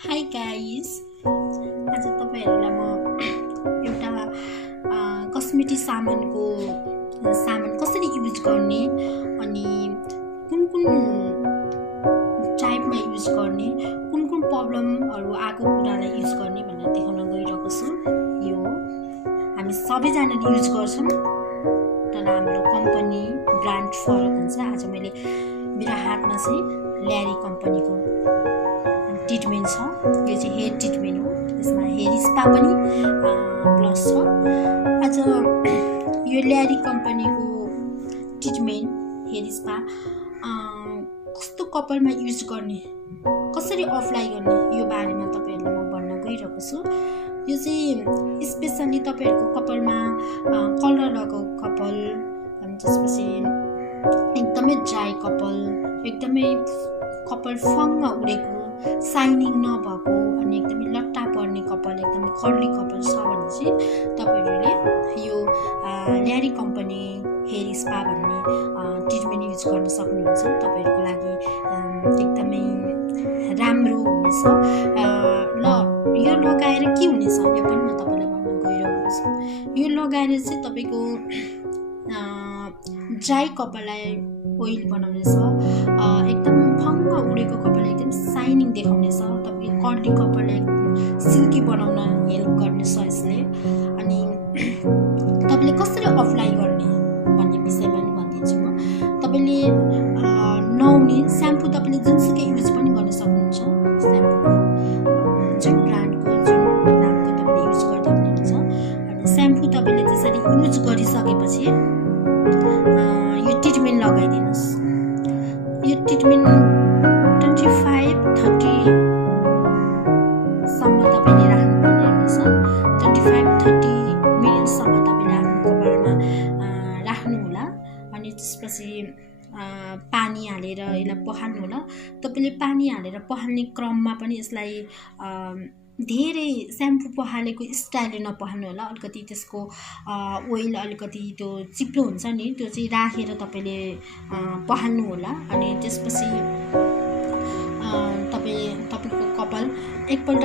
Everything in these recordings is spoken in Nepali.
हाई गाइस, आज तपाईहरुलाई म एउटा कस्मेटिक सामान कसरी युज गर्ने अनि कुन टाइपमा युज गर्ने, कुन प्रब्लमहरु आएको कुरालाई युज गर्ने भनेर देखाउन गइरहेको छु। यो हामी सबैजनाले युज गर्छौं, तर हाम्रो कम्पनी ब्रान्ड फरक हुन्छ। आज मैले मेरो हातमा चाहिँ ल्यारी कम्पनीको ट्रिटमेन्ट छ। यो चाहिँ हेयर ट्रिटमेन्ट हो, यसमा हेयर स्पा पनि प्लस छ। आज यो ल्यारी कम्पनीको ट्रिटमेन्ट हेयर स्पा कस्तो कपालमा युज गर्ने, कसरी अप्लाई गर्ने, यो बारेमा तपाईहरुलाई म भन्न गइरहेको छु। यो चाहिँ स्पेशली तपाईहरुको कपालमा कलर लगाएको कपाल, अनि त्यसपछि एकदमै ड्राई कपाल, एकदमै कपाल फङ्ग उडेको, साइनिङ नभएको, अनि एकदमै लट्टा पर्ने कपाल, एकदमै कर्ली कपाल छ भने चाहिँ तपाईहरुले यो ल्यारी कम्पनी हेयर स्पा भन्ने ट्रिटमेन्ट युज गर्न सक्नुहुन्छ। तपाईहरुको लागि एकदमै राम्रो हुनेछ। ल यो लगाएर के हुनेछ यो पनि म तपाईलाई भन्न गइरहेको छु। यो लगाएर चाहिँ तपाईको ड्राई कपाललाई ओइल बनाउनेछ, एकदम फङ्ग उडेको कपाललाई एकदम साइनिङ देखाउनेछ, तपाईको कर्ली कपाललाई एकदम सिल्की बनाउन हेल्प गर्नेछ यसले। अनि तपाईले कसरी अप्लाई गर्ने भन्ने विषयमा पनि भनिदिन्छु म। तपाईले नहुने स्याम्पू तपाईले जुनसुकै युज पनि गर्न सक्नुहुन्छ। स्याम्पूको जुन ब्रान्डको, जुन नामको तपाईले युज गर्दा पनि हुन्छ। अनि स्याम्पू तपाईले त्यसरी युज गरिसकेपछि यो ट्रिटमेन्ट लगाइदिनुस्। यो ट्रिटमेन्ट 25-30 सम्म तपाईले राख्नुपर्ने हुन्छ। 25-30 मिनेटसम्म तपाईले आफ्नो कपालमा राख्नु होला। अनि त्यसपछि पानी हालेर यसलाई पखाल्नु होला। तपाईले पानी हालेर पखाल्ने क्रममा पनि यसलाई धेरै स्याम्पू पखालेको स्टाइलले नपखाल्नु होला। अलिकति त्यसको ओइल अलिकति त्यो चिप्लो हुन्छ नि, त्यो चाहिँ राखेर तपाईले पखाल्नु होला। अनि त्यसपछि तपाईको कपाल एकपल्ट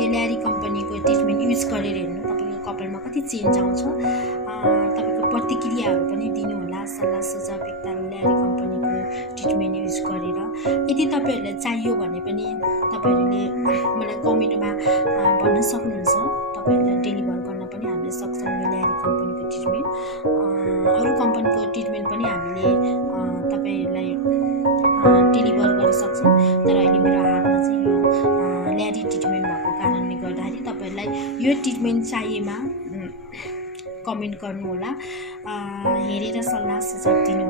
यो ल्यारी कम्पनीको ट्रिटमेन्ट युज गरेर हेर्नु, तपाईको कपालमा कति चेन्ज आउँछ। तपाईको प्रतिक्रियाहरू पनि दिनु होला, सल्लाह सुझाव एकदम ल्यारी कम्पनीको ट्रिटमेन्ट युज गरेर। यदि तपाईहरुलाई चाहियो भने पनि तपाईहरुले मलाई कमेन्टमा भन्न सक्नुहुन्छ। तपाईहरुलाई डेलिभर गर्न पनि हामीले सक्छौँ यो ल्यारी कम्पनीको ट्रिटमेन्ट। अरु कम्पनीको ट्रिटमेन्ट पनि हामीले तपाईहरुलाई डेलिभर गर्न सक्छौँ। तर अहिले मेरो हातमा चाहिँ यो ल्यारी ट्रिटमेन्ट भएको कारणले गर्दाखेरि तपाईहरुलाई यो ट्रिटमेन्ट चाहिएमा कमेन्ट गर्नु होला, हेरेर सल्लाह सुझाव दिनु